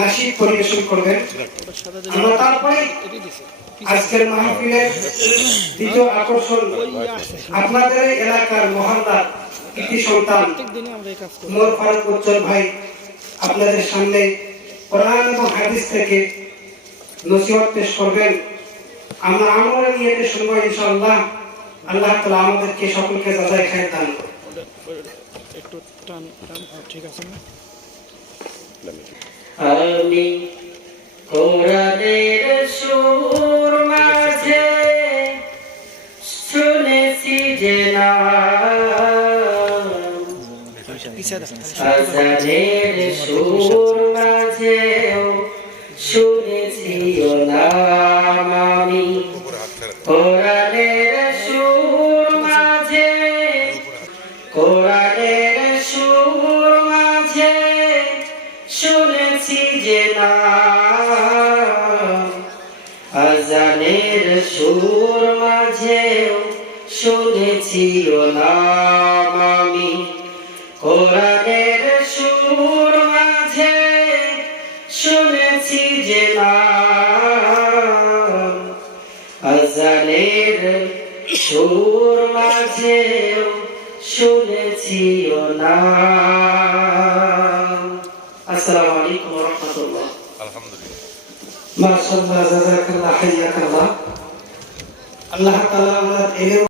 নাশিদ পরিবেশন করবেন। আমরা তারপরে আজকের মাহফিলের দ্বিতীয় আকর্ষণ আপনাদের এলাকার মহল্লার কৃতি সন্তান মোর ফারুক উজ্জ্বল ভাই আপনাদের সামনে কোরআন এবং হাদিস থেকে নসিহত পেশ করবেন। আমরা আমলের নিয়তে শুনবো ইনশাআল্লাহ। আল্লাহ তাআলা আমাদেরকে সকলকে যাচাই খায় দান একটু টান ঠিক আছে না? আমি কোরআনের সুর মাঝে শুনেছি যে নাম, আজানের সুর মাঝেও শুনেছি ও নাম। আমি কোরআনের সুর মাঝে, কোরআনের সুর মাঝে শুনেছি যে নাম, আজানের সুর মাঝেও শুনেছি ও নাম। আমি কোরআনের সুর মাঝে শুনেছি যে নাম, আজানের সুর মাঝেও শুনেছি ও নাম। আসসালামু আলাইকুম ওয়া রাহমাতুল্লাহ। আলহামদুলিল্লাহ, মাশাআল্লাহ, জাযাকাল্লাহ, হাইয়াকাল্লাহ। আল্লাহ তাআলা আমাদের